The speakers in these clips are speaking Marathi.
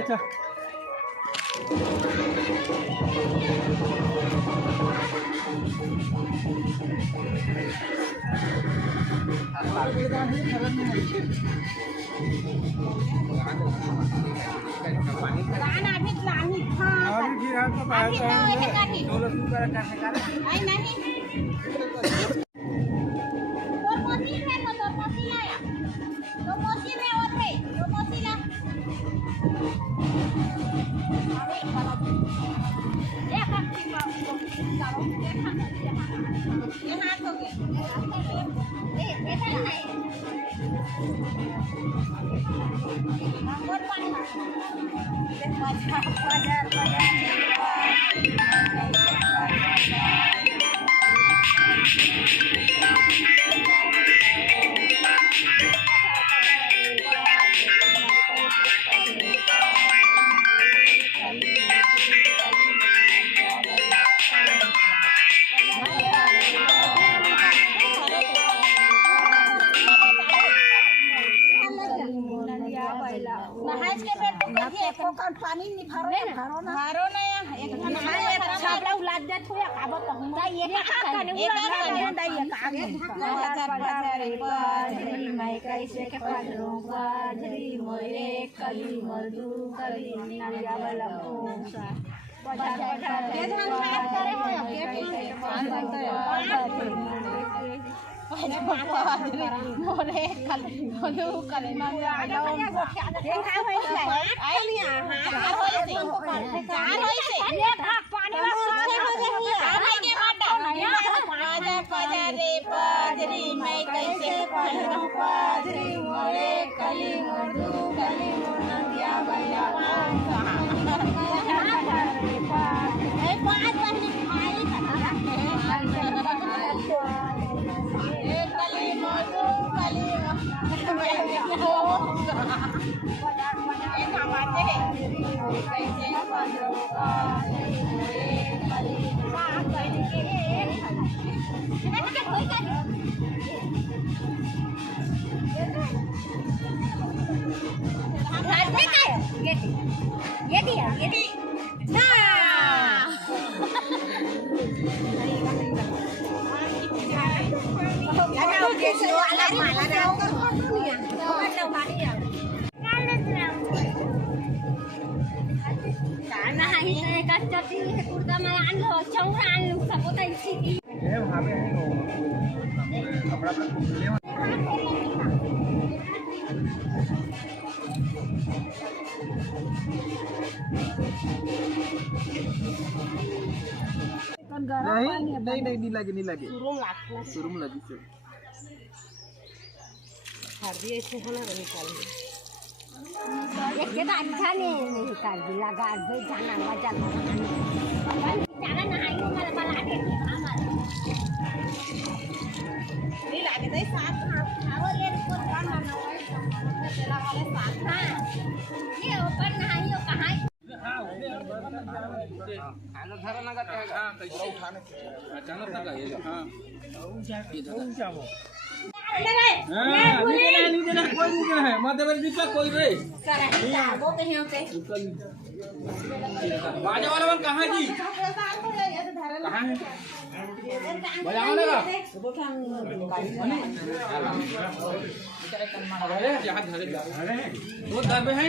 अच्छा पानी नहीं भरो ना एक छापड़ा उलाद दे थोया काबत हुंदा ये मैं कैसे के पादरो बाजरी मोरे कली मर्दू कली नलिया वाला पूसा बाजार ये धान साफ करे हो के पान बनता है मोरे कली मर्दू कली नलिया ये खा होई है आई लिया हां होई से चार होई से ये भाग पानी में सोचे हो जाई आने के माटा पाजा पाजा रे बाजरी मैं कैसे पादरो बाजरी मोरे कली मर्दू कली नलिया वाला पूसा ये दिया ना नहीं लगे शुरू में लगी से हरदी ऐसे होना निकाल एक के बाद जाने नहीं कर दिला गाड़ दे जाना मजा जाना नहीं मत बला के हमारा नहीं लगे दे साथ खावर ले को जाना ना तेरा वाले साथ हां ये ऊपर नहीं हो कहां खाना धरा ना करते हां कैसे उठाने अचानक ना ये हां ऊंचा वो नहीं देना कोई नहीं है मध्य प्रदेश का कोई रे वो कहीं होते बाजा वाला वन कहां जी कहां है बजाओ ना अरे जहां धरे वो दबे हैं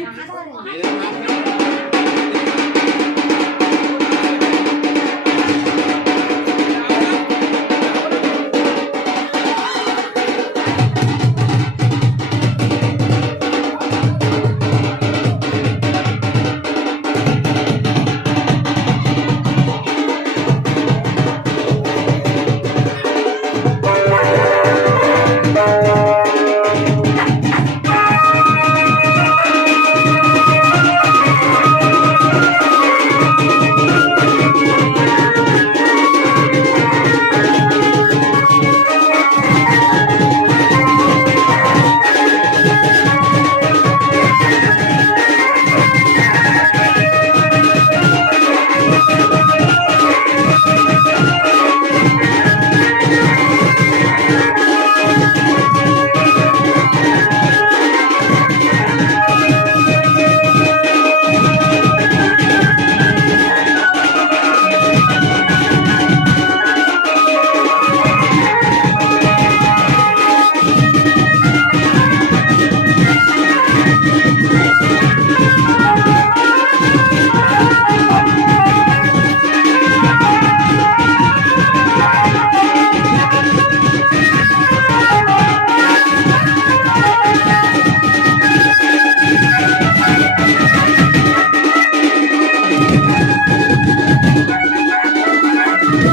Thank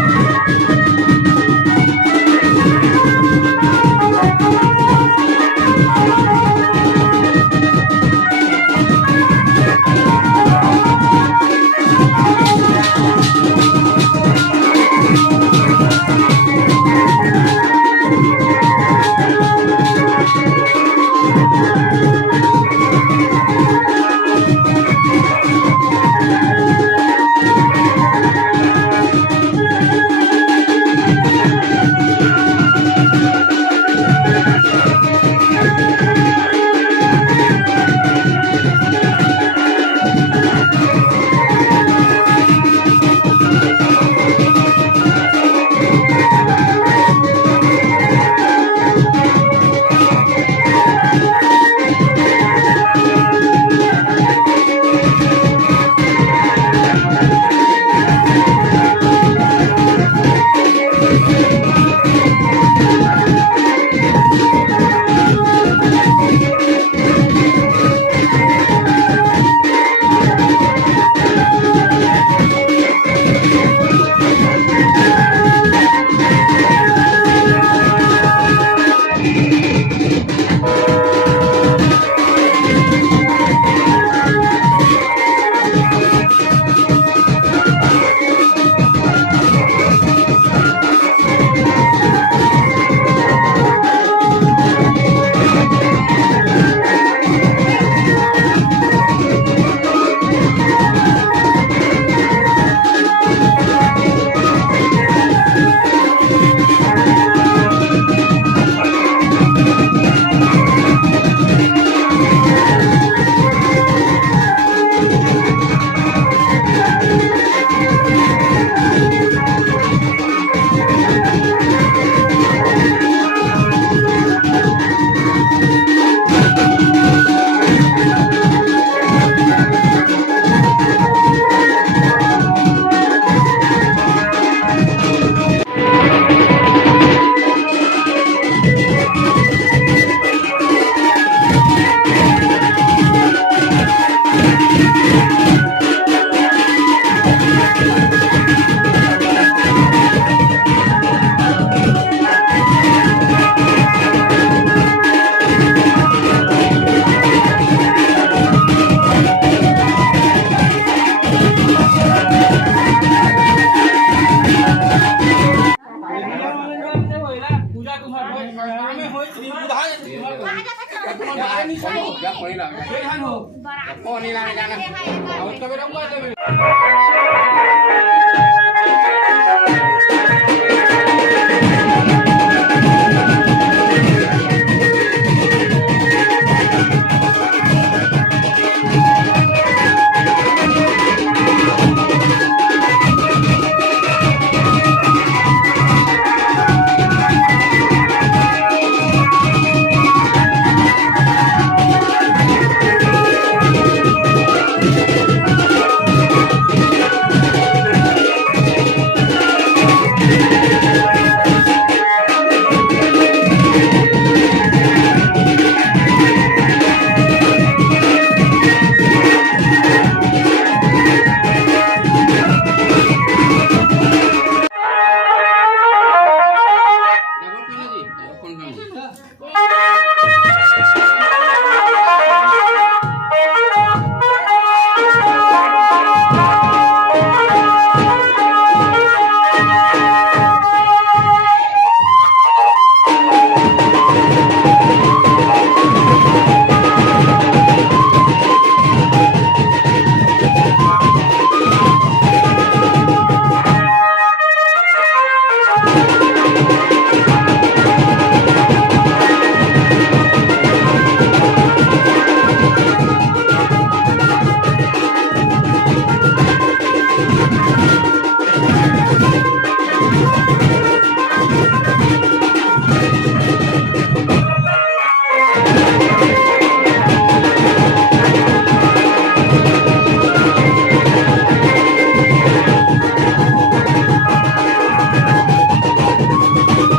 you.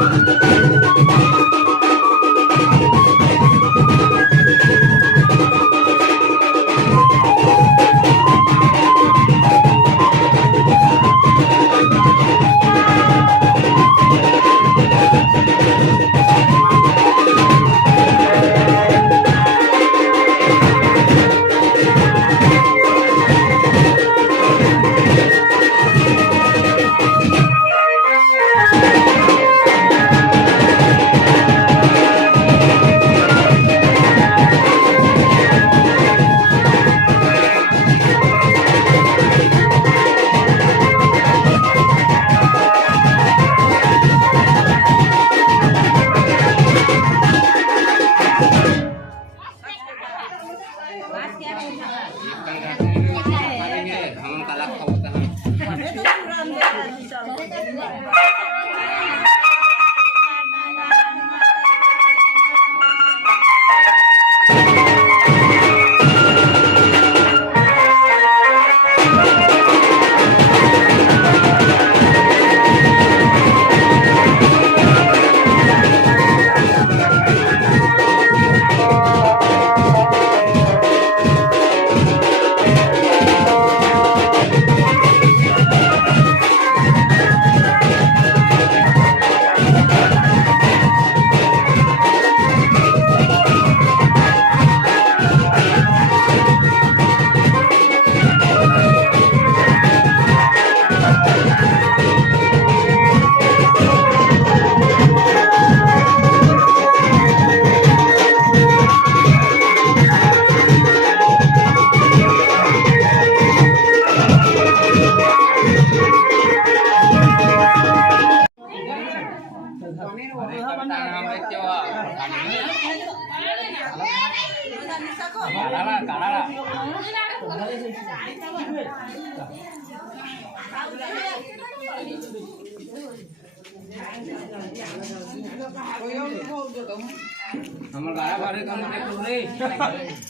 हमर गाया बारे काम के तू नहीं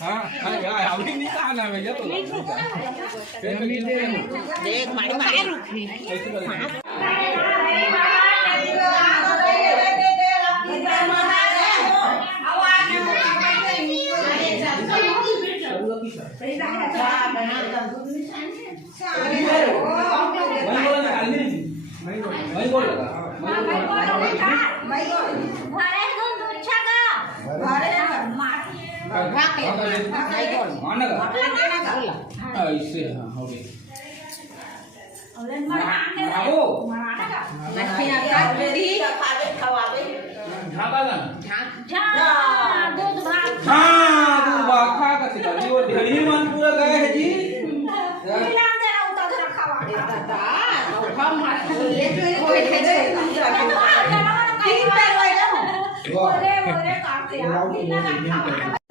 हां अरे हम नहीं निकालना है भैया तो देख मारी मारे रुकी ऐसे हो गए आओ ढाका ना दूध भात खा का सिखा जी वो ढेरी मन पूरा गए है जी बोले काटते हैं